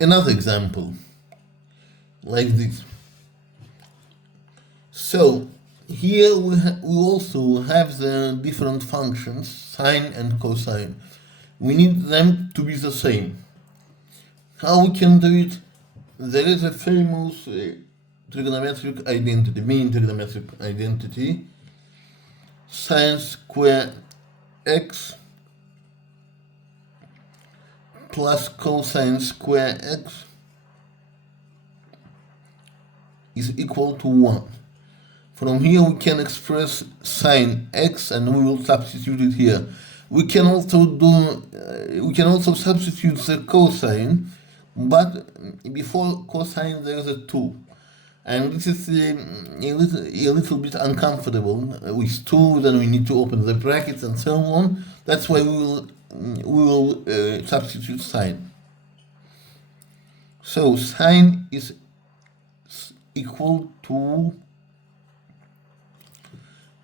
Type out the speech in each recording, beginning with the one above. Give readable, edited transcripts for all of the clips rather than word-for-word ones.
another example like this. So here we also have the different functions, sine and cosine. We need them to be the same. How we can do it? There is a famous trigonometric identity, mean trigonometric identity, sine square x plus cosine square x is equal to 1. From here we can express sine x and we will substitute it here. We can also substitute the cosine, but before cosine there is a 2. And this is a little bit uncomfortable. With 2, then we need to open the brackets and so on. That's why we will substitute sine. So sine is equal to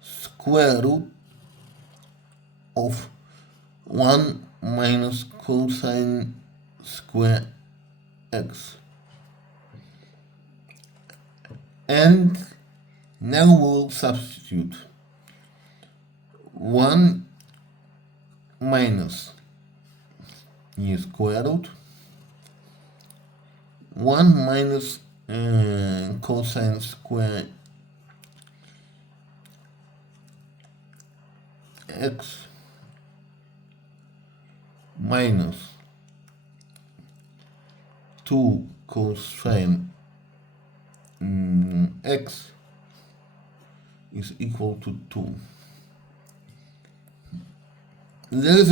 square root of 1 minus cosine square x. And now we'll substitute 1 minus square root 1 minus cosine square x minus 2 cosine x is equal to 2. There is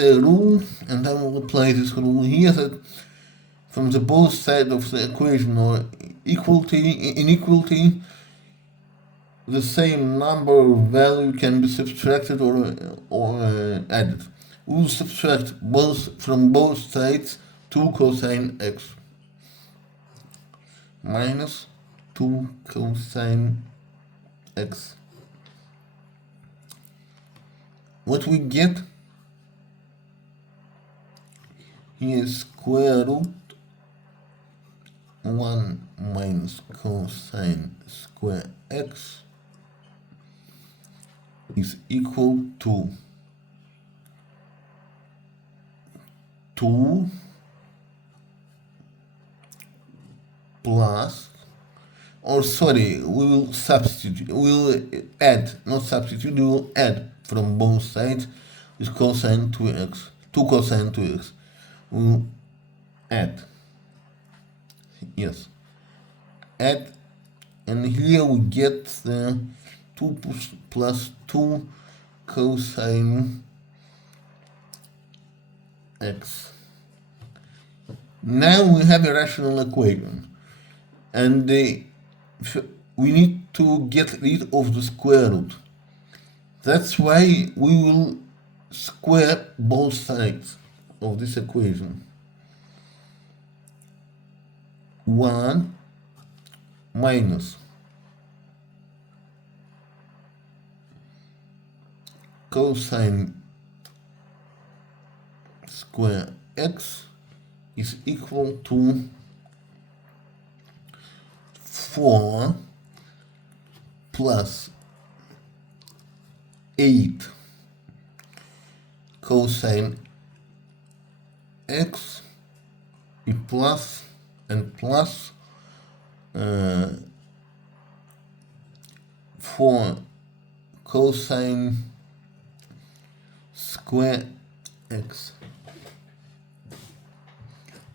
a rule, and I will apply this rule here, that from the both sides of the equation or inequality, the same number or value can be subtracted or added. We will subtract from both sides 2 cosine x minus 2 cosine x. What we get here is square root 1 minus cosine square x is equal to 2 plus, or sorry, we will substitute, we will add, not substitute, we will add from both sides is cosine 2x, 2 cosine 2x. We will add, yes, add, and here we get the 2 plus 2 cosine x. Now we have a rational equation, and we need to get rid of the square root. That's why we will square both sides of this equation. 1 minus cosine square x is equal to 4 plus 8 cosine x plus and plus 4 cosine square x.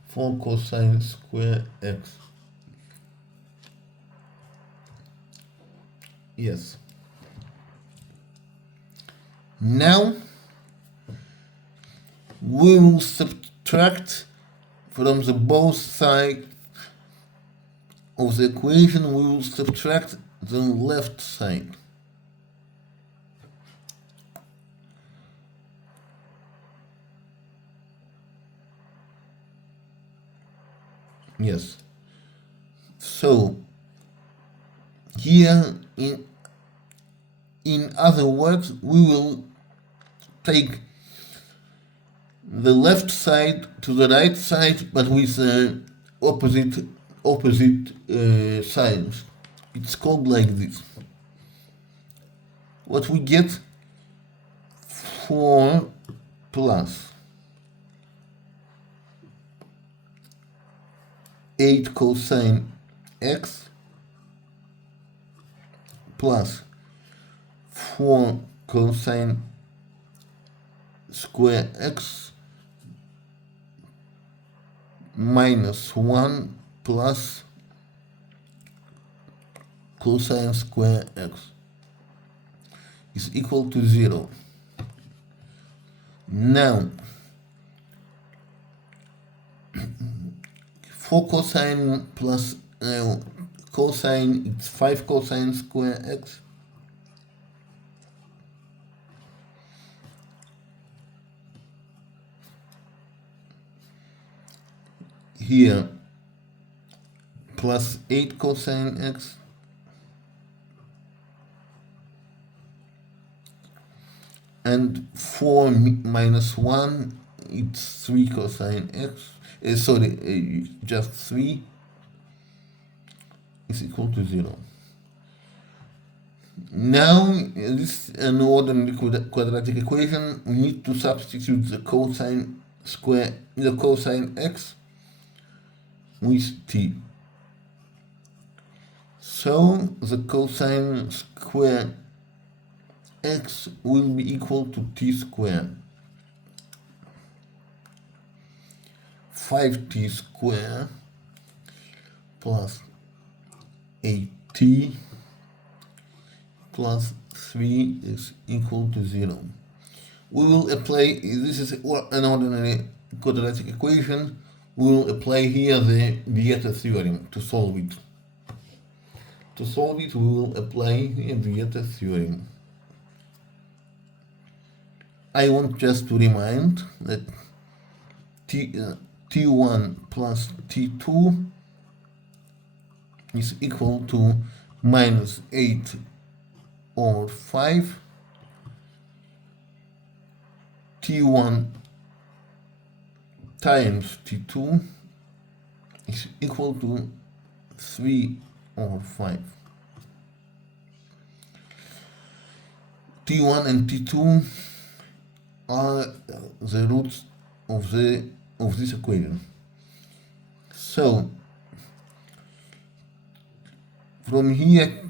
4 cosine square x. Yes. Now we will subtract from the both sides of the equation, we will subtract the left side. Yes. So here in other words, we will take the left side to the right side, but with opposite signs. It's called like this. What we get? 4 plus 8 cosine x plus 4 cosine square x minus 1 plus cosine square x is equal to 0. Now, 4 cosine plus cosine, it's 5 cosine square x. Here, plus 8 cosine x. And 4 minus 1, it's 3 cosine x. Just 3 is equal to 0. Now, this is an ordinary quadratic equation. We need to substitute the cosine x with t. So the cosine square x will be equal to t squared. 5t squared plus 8t plus 3 is equal to 0. We will apply, this is an ordinary quadratic equation, we will apply here the Vieta theorem to solve it. To solve it, we will apply the Vieta theorem. I want just to remind that t1 plus t2 is equal to minus 8 over 5. t1 times t2 is equal to 3 over 5. t1 and t2 are the roots of this equation. So from here,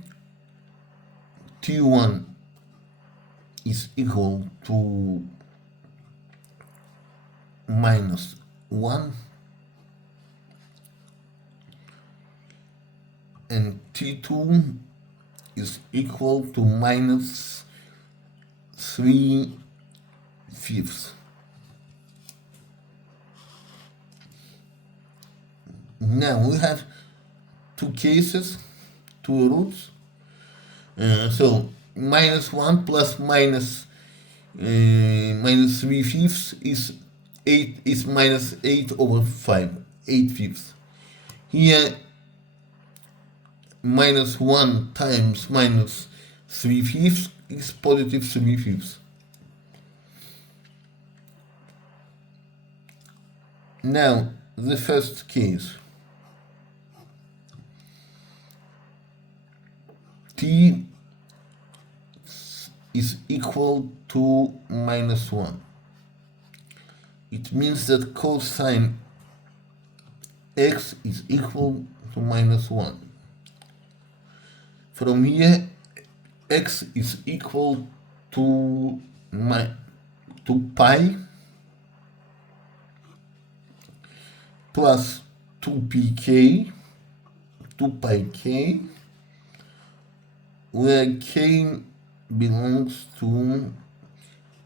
t1 is equal to minus 1 and t2 is equal to minus 3/5. Now we have two cases, two roots. So minus 1 plus minus 3/5 is minus 8 over 5, 8/5. Here minus 1 times minus 3/5 is positive 3/5. Now the first case, t is equal to minus 1. It means that cosine x is equal to minus 1. From here, x is equal to pi plus 2pi k, where k belongs to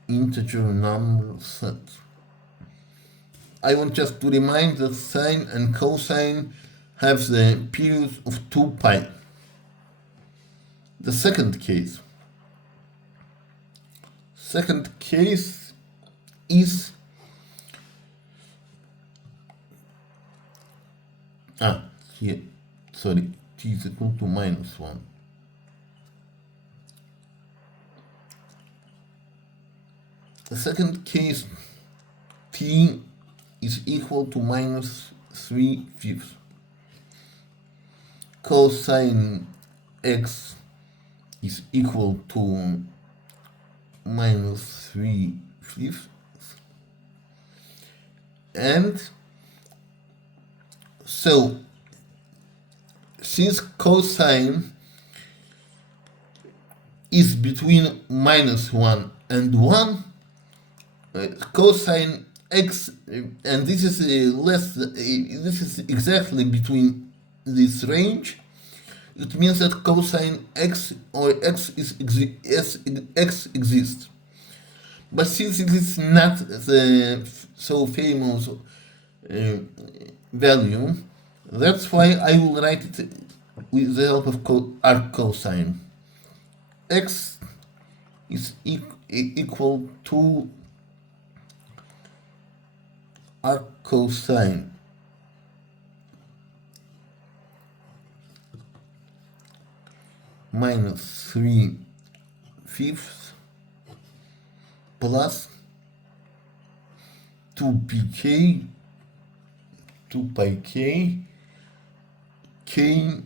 integer number set. I want just to remind that sine and cosine have the periods of 2 pi. The second case is here, sorry, t is equal to minus 1. The second case, t t is equal to minus 3/5. Cosine x is equal to minus 3/5. And so, since cosine is between minus 1 and 1, cosine x, and this is this is exactly between this range. It means that cosine x or x x exists. But since it is not the so famous value, that's why I will write it with the help of arc cosine. X is equal to arc cosine minus 3/5 plus 2 pi k, k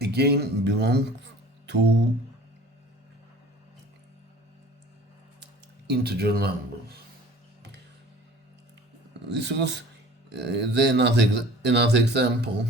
again belongs to integer numbers. This was another example.